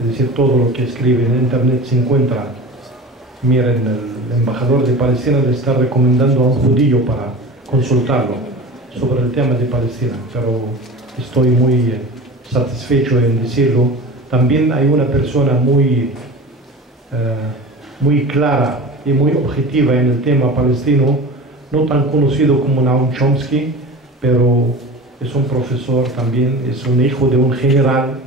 es decir, todo lo que escribe en internet se encuentra. Miren, el embajador de Palestina le está recomendando a un judío para consultarlo sobre el tema de Palestina, pero estoy muy satisfecho en decirlo. También hay una persona muy clara y muy objetiva en el tema palestino, no tan conocido como Noam Chomsky, pero es un profesor también, es un hijo de un general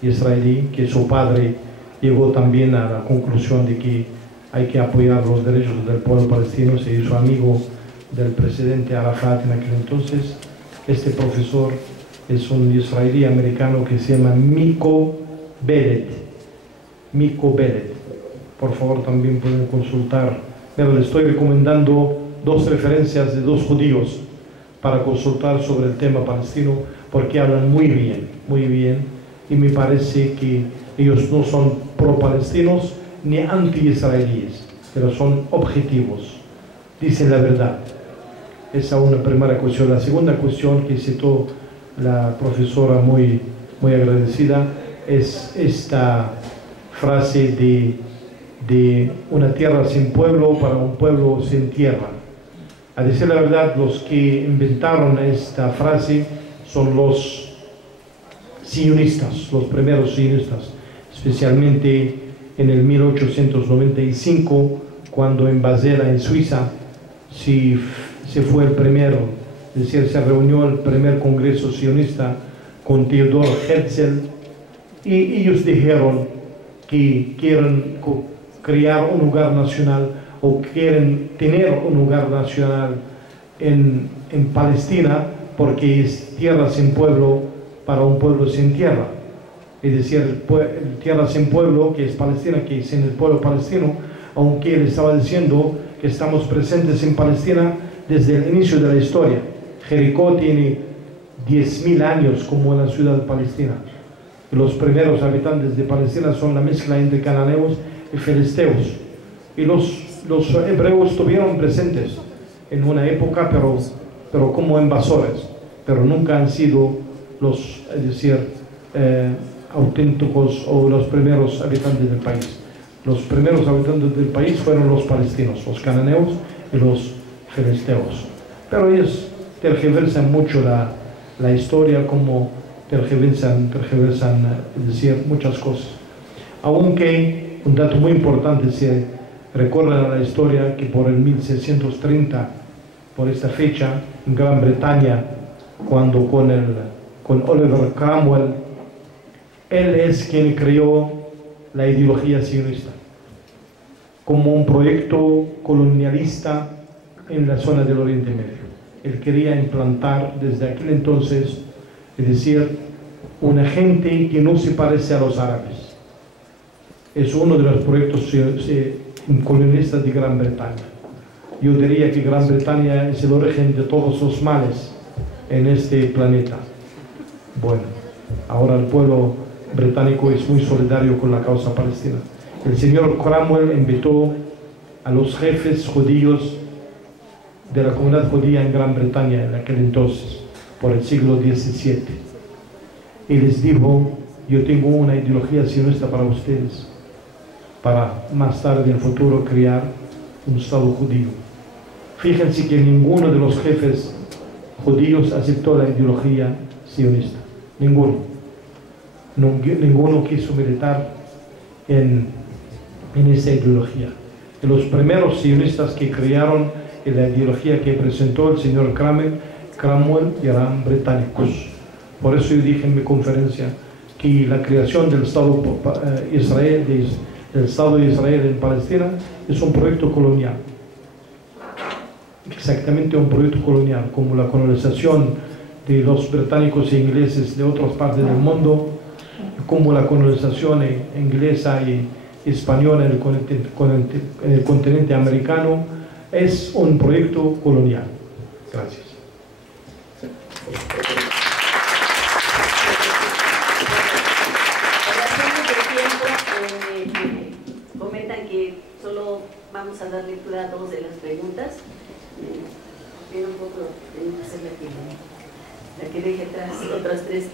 israelí, que su padre llegó también a la conclusión de que hay que apoyar los derechos del pueblo palestino, se hizo amigo del presidente Arafat en aquel entonces. Este profesor es un israelí americano que se llama Miko Beled. Miko Beled. Por favor, también pueden consultar. Pero les estoy recomendando dos referencias de dos judíos para consultar sobre el tema palestino, porque hablan muy bien, y me parece que ellos no son pro-palestinos ni anti-israelíes, pero son objetivos, dicen la verdad. Esa es una primera cuestión. La segunda cuestión que citó la profesora muy agradecida es esta frase de una tierra sin pueblo para un pueblo sin tierra. A decir la verdad, los que inventaron esta frase son los sionistas, los primeros sionistas, especialmente en el 1895, cuando en Basel, en Suiza, se fue el primero, es decir, se reunió el primer congreso sionista con Theodor Herzl, y ellos dijeron que quieren crear un lugar nacional, o quieren tener un lugar nacional en Palestina, porque es tierra sin pueblo para un pueblo sin tierra. Es decir, tierra sin pueblo, que es Palestina, que es sin el pueblo palestino, aunque él estaba diciendo que estamos presentes en Palestina desde el inicio de la historia. Jericó tiene 10.000 años como una ciudad palestina. Los primeros habitantes de Palestina son la mezcla entre cananeos y filisteos. Y los hebreos estuvieron presentes en una época, pero como invasores, pero nunca han sido los, es decir, auténticos o los primeros habitantes del país. Los primeros habitantes del país fueron los palestinos, los cananeos y los filisteos. Pero ellos tergiversan mucho la historia, como tergiversan, es decir, muchas cosas. Aunque un dato muy importante, se recuerda la historia que por el 1630, por esta fecha, en Gran Bretaña, cuando con Oliver Cromwell, él es quien creó la ideología sionista como un proyecto colonialista en la zona del Oriente Medio. Él quería implantar desde aquel entonces, es decir, una gente que no se parece a los árabes. Es uno de los proyectos colonialistas de Gran Bretaña. Yo diría que Gran Bretaña es el origen de todos los males en este planeta. Bueno, ahora el pueblo británico es muy solidario con la causa palestina. El señor Cromwell invitó a los jefes judíos de la comunidad judía en Gran Bretaña en aquel entonces, por el siglo XVII, y les dijo: yo tengo una ideología sionista para ustedes, para más tarde en el futuro crear un Estado judío. Fíjense que ninguno de los jefes judíos aceptó la ideología sionista, ninguno quiso militar en esa ideología. Y los primeros sionistas que crearon la ideología que presentó el señor Cromwell eran británicos. Por eso yo dije en mi conferencia que la creación del Estado de Israel en Palestina es un proyecto colonial, exactamente un proyecto colonial, como la colonización de los británicos e ingleses de otras partes del mundo, como la colonización inglesa y española en el continente americano. Es un proyecto colonial. Gracias. Comentan que solo vamos a dar lectura a dos de las preguntas, pero un poco tenemos que hacer la que deje atrás otras tres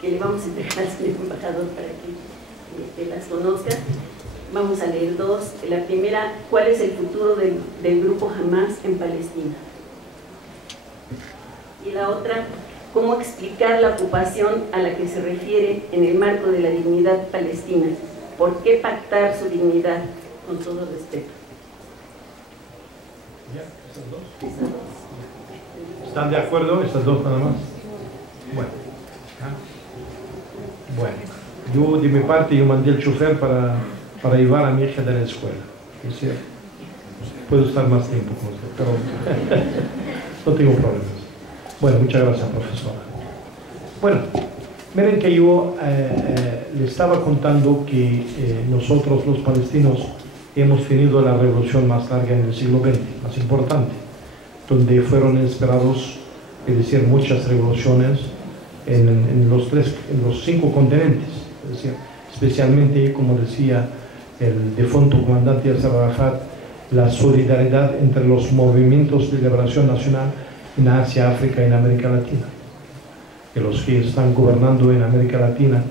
que le vamos a entregar al señor embajador para que que las conozca. Vamos a leer dos. La primera, ¿cuál es el futuro del grupo Hamás en Palestina? Y la otra, ¿cómo explicar la ocupación a la que se refiere en el marco de la dignidad palestina? ¿Por qué pactar su dignidad? Con todo respeto. ¿Ya? ¿Esas dos? Esas dos. ¿Están de acuerdo? ¿Estas dos nada más? Bueno. Bueno, yo de mi parte yo mandé el chofer para llevar a mi hija de la escuela. Es decir, puedo estar más tiempo con usted, pero no tengo problemas. Bueno, muchas gracias, profesora. Bueno, miren que yo le estaba contando que nosotros los palestinos hemos tenido la revolución más larga en el siglo XX, más importante, donde fueron esperados, es decir, muchas revoluciones en los 5 continentes, es decir, especialmente, como decía el difunto comandante Yasser Arafat, la solidaridad entre los movimientos de liberación nacional en Asia, África y en América Latina. Que los que están gobernando en América Latina,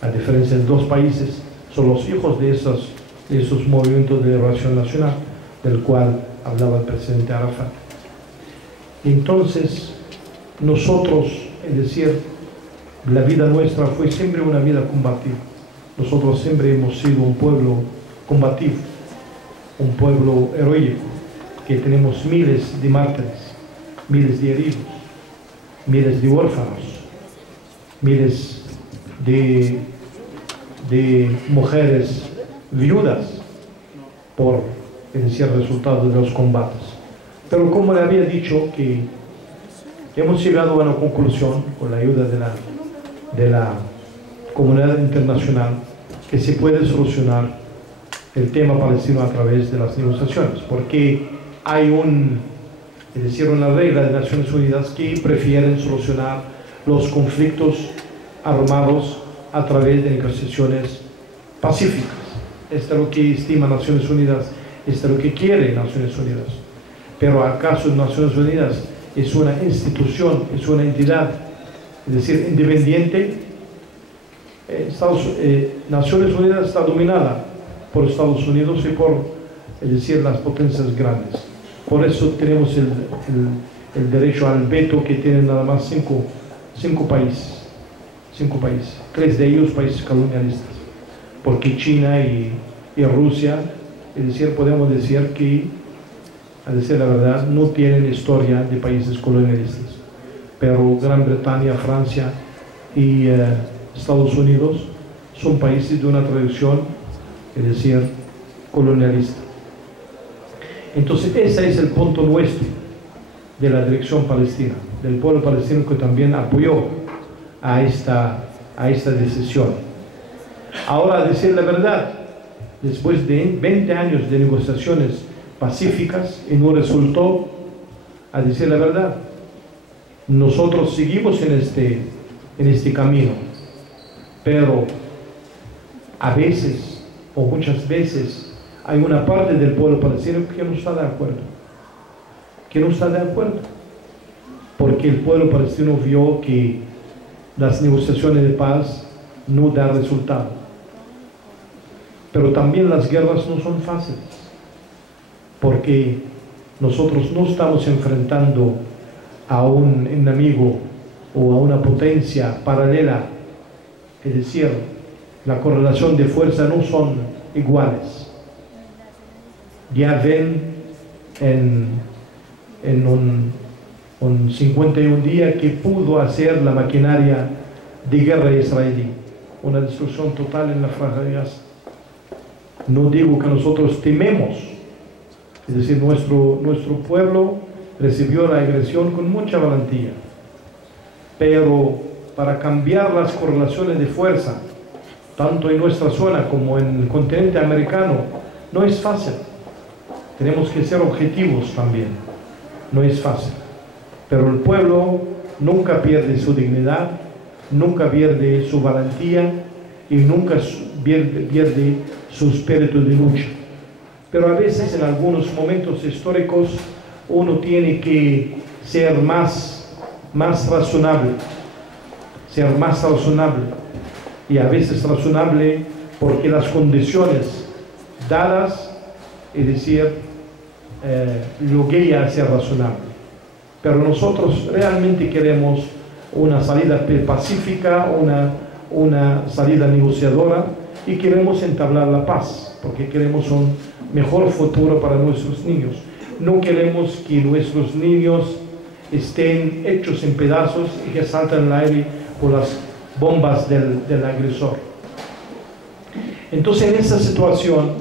a diferencia de 2 países, son los hijos de esos movimientos de liberación nacional, del cual hablaba el presidente Arafat. Entonces, nosotros, es decir, la vida nuestra fue siempre una vida combativa. Nosotros siempre hemos sido un pueblo combativo, un pueblo heroico, que tenemos miles de mártires, miles de heridos, miles de huérfanos, miles de mujeres viudas por, es decir, resultado de los combates. Pero como le había dicho, que hemos llegado a una conclusión con la ayuda de la comunidad internacional, que se puede solucionar el tema palestino a través de las negociaciones, porque hay una regla de Naciones Unidas que prefieren solucionar los conflictos armados a través de negociaciones pacíficas. Esto es lo que estima Naciones Unidas, esto es lo que quiere Naciones Unidas. Pero ¿acaso Naciones Unidas es una institución, es una entidad, es decir, independiente? Naciones Unidas está dominada por Estados Unidos y por, es decir, las potencias grandes. Por eso tenemos el derecho al veto que tienen nada más cinco países. 3 de ellos países colonialistas. Porque China y Rusia, es decir, podemos decir que, a decir la verdad, no tienen historia de países colonialistas. Pero Gran Bretaña, Francia y Estados Unidos son países de una tradición, es decir, colonialista. Entonces ese es el punto nuestro de la dirección palestina, del pueblo palestino, que también apoyó a esta decisión. Ahora, a decir la verdad, después de 20 años de negociaciones pacíficas y no resultó, a decir la verdad, nosotros seguimos en este camino, pero a veces o muchas veces hay una parte del pueblo palestino que no está de acuerdo, porque el pueblo palestino vio que las negociaciones de paz no dan resultado. Pero también las guerras no son fáciles, porque nosotros no estamos enfrentando a un enemigo o a una potencia paralela, es decir, la correlación de fuerza no son iguales. Ya ven en un 51 días que pudo hacer la maquinaria de guerra israelí, una destrucción total en la franja de Gaza. No digo que nosotros tememos, es decir, nuestro pueblo recibió la agresión con mucha valentía, pero para cambiar las correlaciones de fuerza, tanto en nuestra zona como en el continente americano, no es fácil. Tenemos que ser objetivos también, no es fácil. Pero el pueblo nunca pierde su dignidad, nunca pierde su valentía y nunca pierde su espíritu de lucha. Pero a veces, en algunos momentos históricos, uno tiene que ser más razonable, y a veces razonable porque las condiciones dadas, es decir, lo que ella hace razonable. Pero nosotros realmente queremos una salida pacífica, una salida negociadora, y queremos entablar la paz, porque queremos un mejor futuro para nuestros niños. No queremos que nuestros niños estén hechos en pedazos y que salten al aire por las bombas del agresor. Entonces, en esta situación,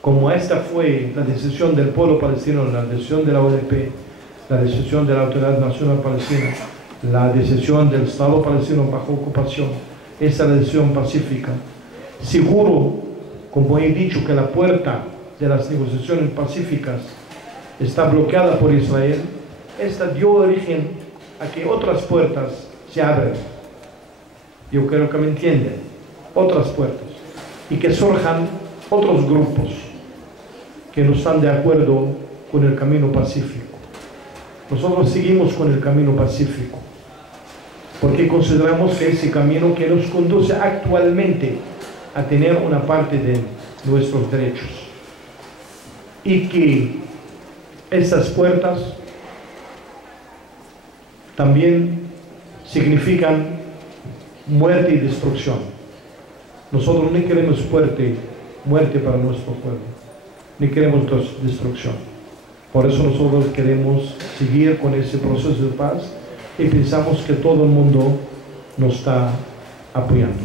como esta fue la decisión del pueblo palestino, la decisión de la OLP, la decisión de la Autoridad Nacional Palestina, la decisión del Estado palestino bajo ocupación, esta decisión pacífica, seguro, como he dicho, que la puerta de las negociaciones pacíficas está bloqueada por Israel, esta dio origen a que otras puertas se abren. Yo creo que me entienden, otras puertas, y que surjan otros grupos que no están de acuerdo con el camino pacífico. Nosotros seguimos con el camino pacífico, porque consideramos que ese camino que nos conduce actualmente a tener una parte de nuestros derechos, y que estas puertas también significan muerte y destrucción. Nosotros no queremos muerte para nuestro pueblo, ni queremos destrucción. Por eso nosotros queremos seguir con ese proceso de paz y pensamos que todo el mundo nos está apoyando.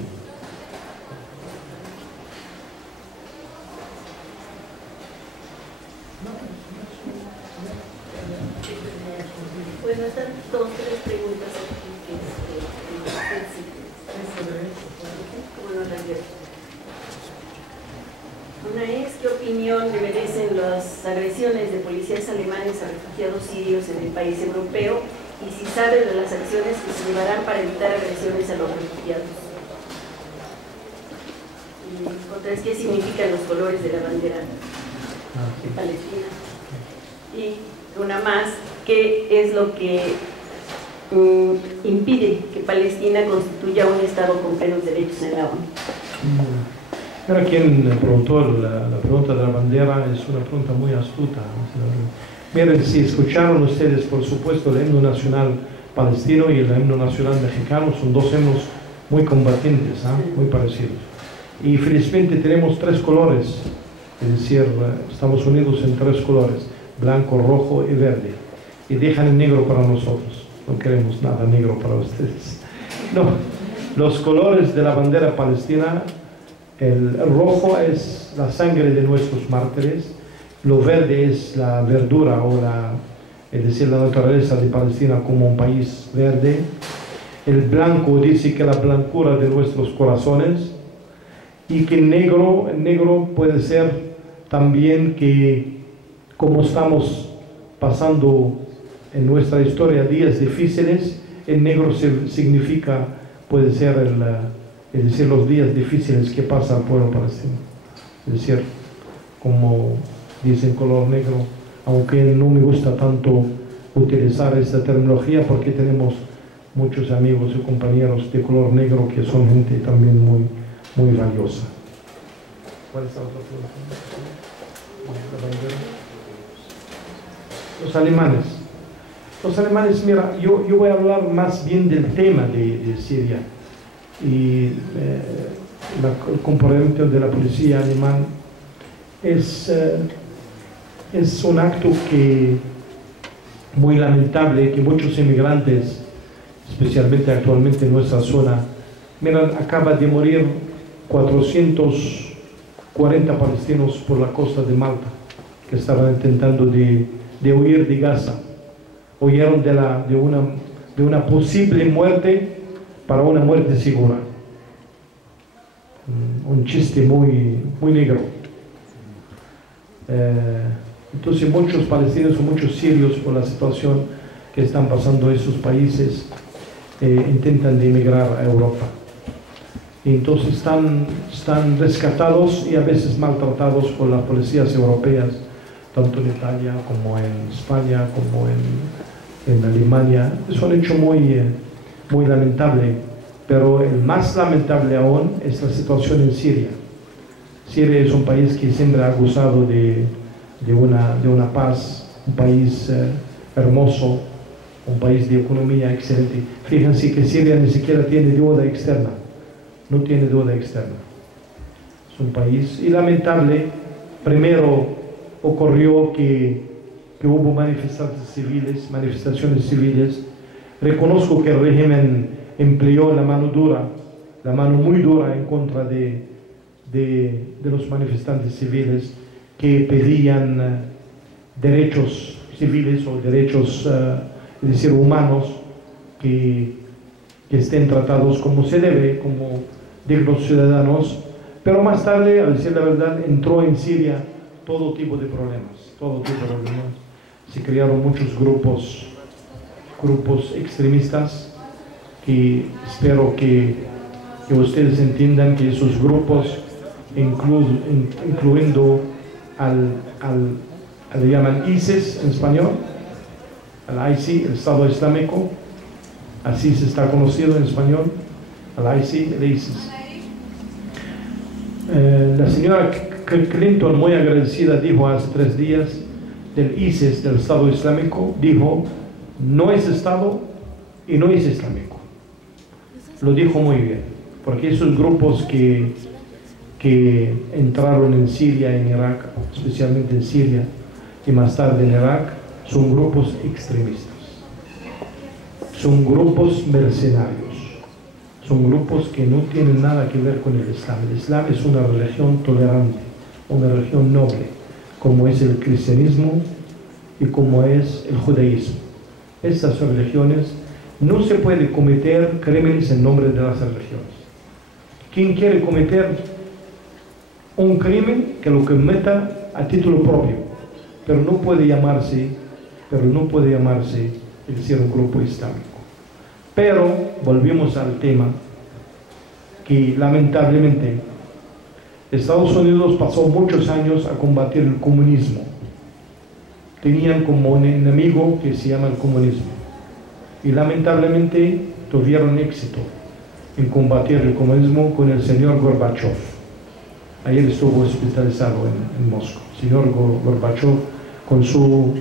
Bueno, están dos, tres preguntas aquí que una es, ¿qué opinión le merecen las agresiones de policías alemanes a refugiados sirios en el país europeo? Y si sabe de las acciones que se llevarán para evitar agresiones a los refugiados. Y otra es, ¿qué significan los colores de la bandera de Palestina? Y una más, ¿qué es lo que impide que Palestina constituya un Estado con plenos derechos en la ONU? Pero quien preguntó la pregunta de la bandera es una pregunta muy astuta. Miren, si escucharon ustedes, por supuesto, el himno nacional palestino y el himno nacional mexicano, son dos himnos muy combatientes, muy parecidos. Y felizmente tenemos tres colores, es decir, estamos unidos en tres colores, blanco, rojo y verde. Y dejan el negro para nosotros, no queremos nada negro para ustedes. No, los colores de la bandera palestina, el rojo es la sangre de nuestros mártires, lo verde es la verdura es decir, la naturaleza de Palestina como un país verde. El blanco dice que la blancura de nuestros corazones, y que el negro puede ser también que, como estamos pasando en nuestra historia días difíciles, el negro significa, puede ser es decir, los días difíciles que pasa el pueblo palestino. Es decir, como dicen color negro, aunque no me gusta tanto utilizar esta terminología porque tenemos muchos amigos y compañeros de color negro que son gente también muy, muy valiosa. ¿Cuál es la otra pregunta? Los alemanes. Los alemanes, mira, yo voy a hablar más bien del tema de Siria y el comportamiento de la policía alemana. Es un acto que muy lamentable, que muchos inmigrantes, especialmente actualmente en nuestra zona, miran, acaba de morir 440 palestinos por la costa de Malta, que estaban intentando de huir de Gaza. Huyeron de una posible muerte para una muerte segura. Un chiste muy, muy negro. Entonces muchos palestinos o muchos sirios, por la situación que están pasando en esos países, intentan de emigrar a Europa. Y entonces están rescatados y a veces maltratados por las policías europeas, tanto en Italia como en España, como en Alemania. Es un hecho muy, muy lamentable, Pero el más lamentable aún es la situación en Siria. Siria es un país que siempre ha gozado de una paz, un país hermoso, un país de economía excelente. Fíjense que Siria ni siquiera tiene deuda externa, no tiene deuda externa. Es un país, y lamentable, primero ocurrió que hubo manifestaciones civiles. Reconozco que el régimen empleó la mano dura, la mano muy dura en contra de los manifestantes civiles que pedían derechos civiles o derechos es decir, humanos que estén tratados como se debe, como dignos ciudadanos. Pero más tarde, a decir la verdad, entró en Siria todo tipo de problemas, Se crearon muchos grupos extremistas, que espero que ustedes entiendan que esos grupos, incluyendo le llaman ISIS en español, al ISIS, el Estado Islámico, así se está conocido en español, al ISIS, el ISIS. La señora Clinton, muy agradecida, dijo hace 3 días del ISIS, del Estado Islámico, dijo, no es Estado y no es islámico. Lo dijo muy bien, porque esos grupos que entraron en Siria, en Irak, especialmente en Siria y más tarde en Irak, son grupos extremistas, son grupos mercenarios, son grupos que no tienen nada que ver con el Islam. El Islam es una religión tolerante, una religión noble, como es el cristianismo y como es el judaísmo. Estas religiones no se puede cometer crímenes en nombre de las religiones. Quien quiere cometer un crimen, que lo cometa a título propio, pero no puede llamarse el ser un grupo islámico. Pero volvimos al tema que lamentablemente Estados Unidos pasó muchos años a combatir el comunismo. Tenían como un enemigo que se llama el comunismo, y lamentablemente tuvieron éxito en combatir el comunismo con el señor Gorbachev. Ayer estuvo hospitalizado en Moscú, señor Gorbachev, con su,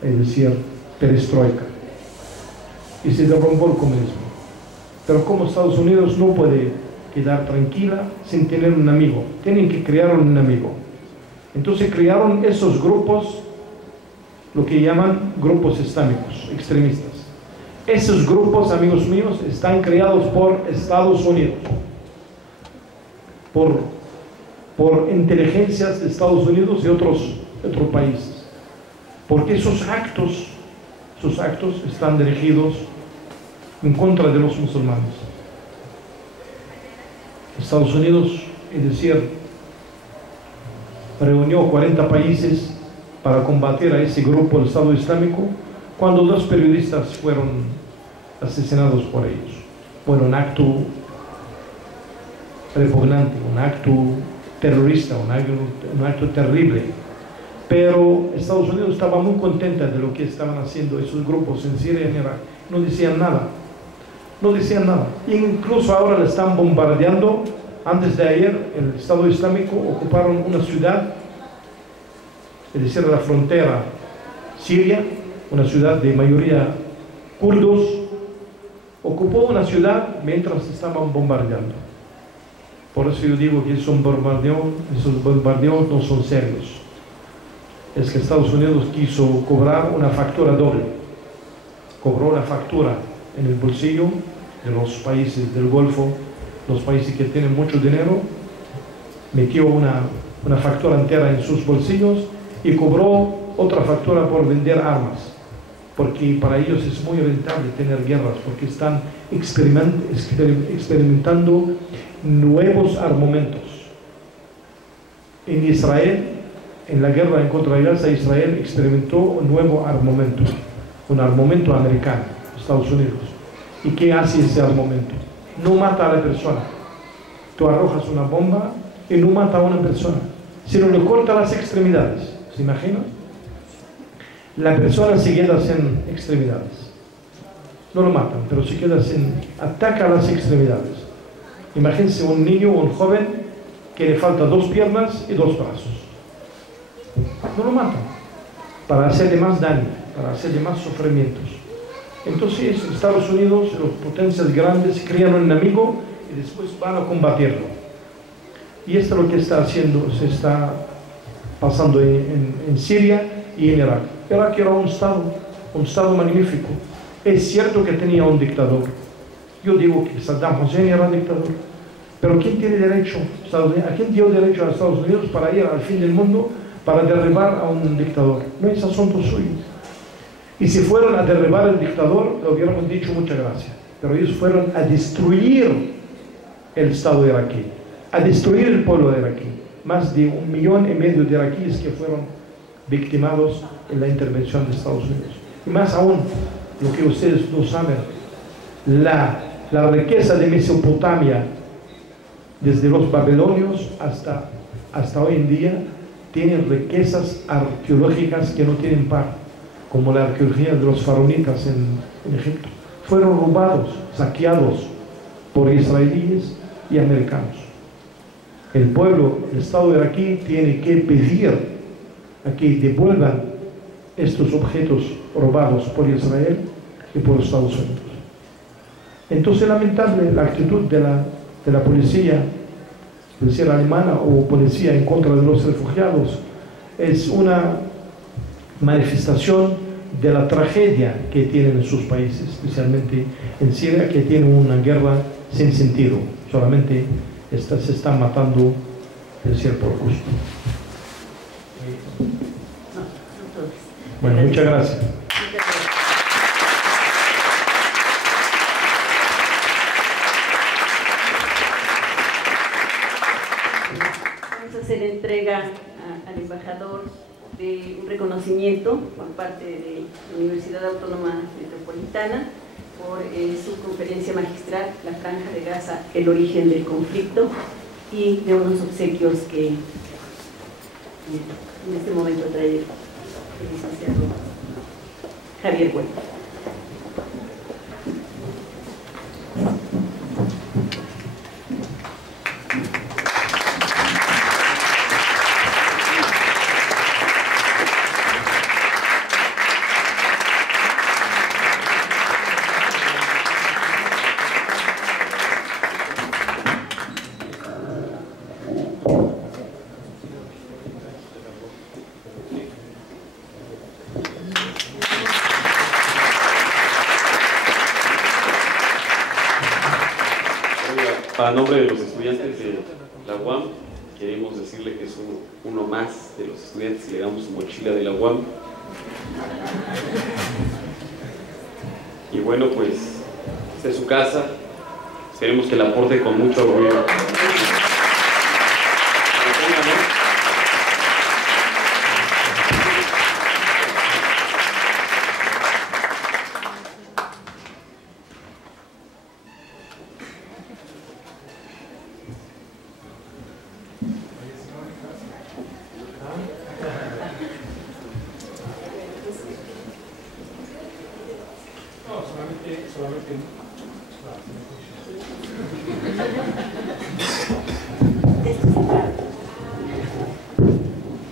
es decir, perestroika, y se derrumbó el comunismo. Pero como Estados Unidos no puede quedar tranquila sin tener un amigo, tienen que crear un enemigo. Entonces crearon esos grupos, lo que llaman grupos islámicos, extremistas. Esos grupos, amigos míos, están creados por Estados Unidos, por inteligencias de Estados Unidos y otros países, porque sus actos están dirigidos en contra de los musulmanes. Estados Unidos, es decir, reunió 40 países para combatir a ese grupo del Estado Islámico, cuando 2 periodistas fueron asesinados por ellos. Fue un acto repugnante, un acto terrorista, un acto terrible. Pero Estados Unidos estaba muy contenta de lo que estaban haciendo esos grupos en Siria y en Irak. No decían nada. Incluso ahora le están bombardeando. Antes de ayer, el Estado Islámico ocuparon una ciudad, es decir, la frontera siria, una ciudad de mayoría kurdos, ocupó una ciudad mientras estaban bombardeando. Por eso yo digo que esos bombardeos no son serios. Es que Estados Unidos quiso cobrar una factura doble. Cobró la factura en el bolsillo de los países del Golfo, los países que tienen mucho dinero, metió una factura entera en sus bolsillos y cobró otra factura por vender armas, porque para ellos es muy rentable tener guerras, porque están experimentando nuevos armamentos. En Israel, en la guerra en contra de Gaza, Israel experimentó un nuevo armamento, un armamento americano, Estados Unidos. ¿Y qué hace ese armamento? No mata a la persona. Tú arrojas una bomba y no mata a una persona, sino le corta las extremidades. ¿Se imaginan? La persona se queda sin extremidades. no lo matan, pero se queda sin, ataca a las extremidades. Imagínense un niño o un joven que le falta 2 piernas y 2 brazos. No lo matan, para hacerle más daño, para hacerle más sufrimientos. Entonces Estados Unidos, las potencias grandes, crean un enemigo y después van a combatirlo. Y esto es lo que está haciendo, se está pasando en Siria y en Irak. Irak era un estado magnífico. Es cierto que tenía un dictador. Yo digo que Saddam Hussein era dictador. Pero ¿quién tiene derecho? ¿A quién dio derecho a Estados Unidos para ir al fin del mundo, para derribar a un dictador? No es asunto suyo. Y si fueron a derribar al dictador, le hubiéramos dicho muchas gracias. Pero ellos fueron a destruir el Estado iraquí, a destruir el pueblo iraquí. Más de 1,5 millones de iraquíes que fueron victimados en la intervención de Estados Unidos. Y más aún, lo que ustedes no saben, la riqueza de Mesopotamia, desde los babilonios hasta hoy en día, tienen riquezas arqueológicas que no tienen par, como la arqueología de los faraonitas en Egipto. Fueron robados, saqueados por israelíes y americanos. El pueblo, el Estado iraquí, tiene que pedir a que devuelvan estos objetos robados por Israel y por Estados Unidos. Entonces, lamentable la actitud de la policía alemana o policía en contra de los refugiados. Es una manifestación de la tragedia que tienen en sus países, especialmente en Siria, que tiene una guerra sin sentido. Solamente se están matando, por gusto. Bueno, muchas gracias. Vamos a hacer entrega al embajador de un reconocimiento por parte de la Universidad Autónoma Metropolitana por su conferencia magistral, La Franja de Gaza, el origen del conflicto, y de unos obsequios que en este momento trae el licenciado Javier Huerta. A nombre de los estudiantes de la UAM, queremos decirle que es uno más de los estudiantes y le damos su mochila de la UAM. Y bueno, pues, esta es su casa. Esperemos que la aporte con mucho orgullo.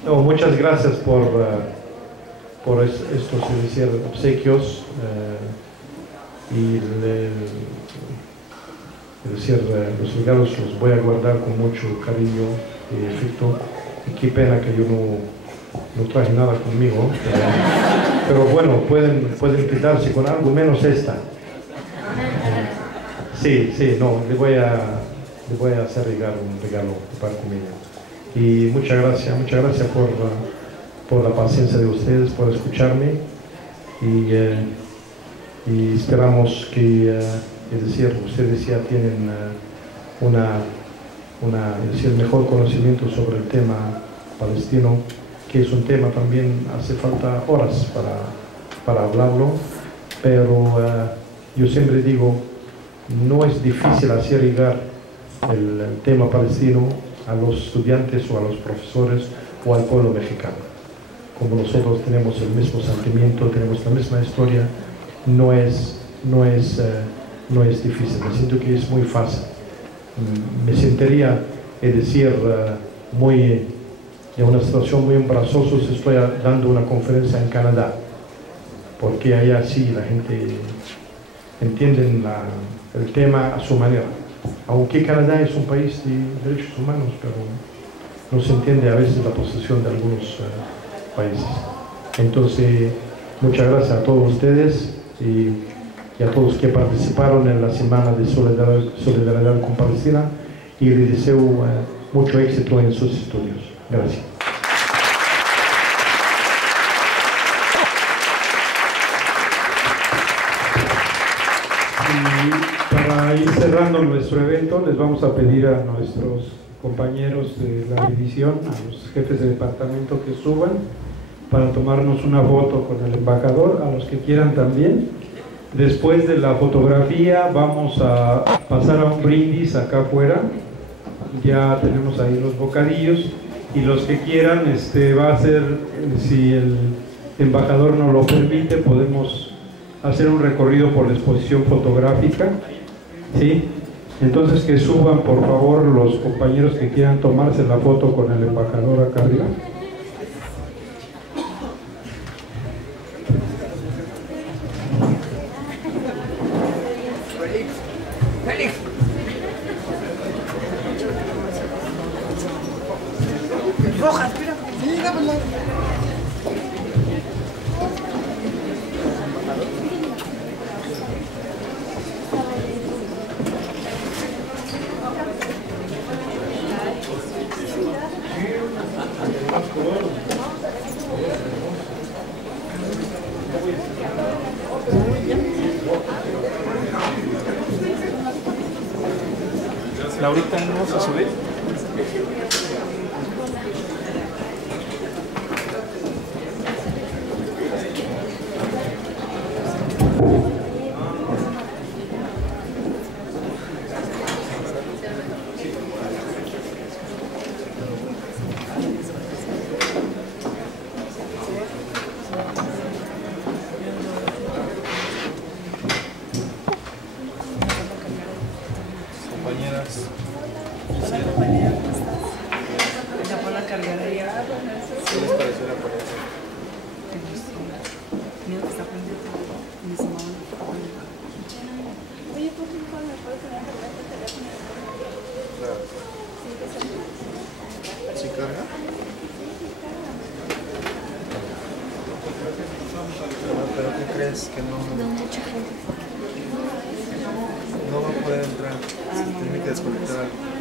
No, muchas gracias por estos obsequios y los regalos los voy a guardar con mucho cariño y afecto. Y qué pena que yo no traje nada conmigo, pero bueno, pueden quedarse con algo menos esta. Sí, no, le voy a hacer llegar un regalo para conmigo. Y muchas gracias por la paciencia de ustedes, por escucharme, y esperamos que ustedes ya tienen mejor conocimiento sobre el tema palestino, que es un tema también hace falta horas para hablarlo, pero yo siempre digo, no es difícil hacer llegar el tema palestino a los estudiantes o a los profesores o al pueblo mexicano. Como nosotros tenemos el mismo sentimiento, tenemos la misma historia, no es no es difícil, me siento que es muy fácil. Me sentiría, es decir, en una situación muy embarazosa si estoy dando una conferencia en Canadá, porque allá sí la gente entiende el tema a su manera. Aunque Canadá es un país de derechos humanos, pero no se entiende a veces la posición de algunos países. Entonces, muchas gracias a todos ustedes y a todos que participaron en la Semana de Solidaridad con Palestina, y les deseo mucho éxito en sus estudios. Gracias. Y para ir cerrando nuestro evento, les vamos a pedir a nuestros compañeros de la división, a los jefes de departamento, que suban para tomarnos una foto con el embajador, a los que quieran también. Después de la fotografía vamos a pasar a un brindis acá afuera. Ya tenemos ahí los bocadillos, y los que quieran, va a ser, si el embajador nos lo permite, podemos hacer un recorrido por la exposición fotográfica, ¿sí? Entonces, que suban por favor los compañeros que quieran tomarse la foto con el embajador acá arriba. Laurita, ¿no vas a subir? Compañeras. Hola compañera, ¿cómo estás? ¿La pon a cargar ahí? ¿Qué les pareció la ponencia? Mira que está pendiente. Me se llama. Oye, ¿por qué no me puedes poner a cargar el teléfono? Claro. ¿Sí carga? Pero ¿qué crees? Que no Mucha gente. va a poder entrar. Tiene que desconectar algo.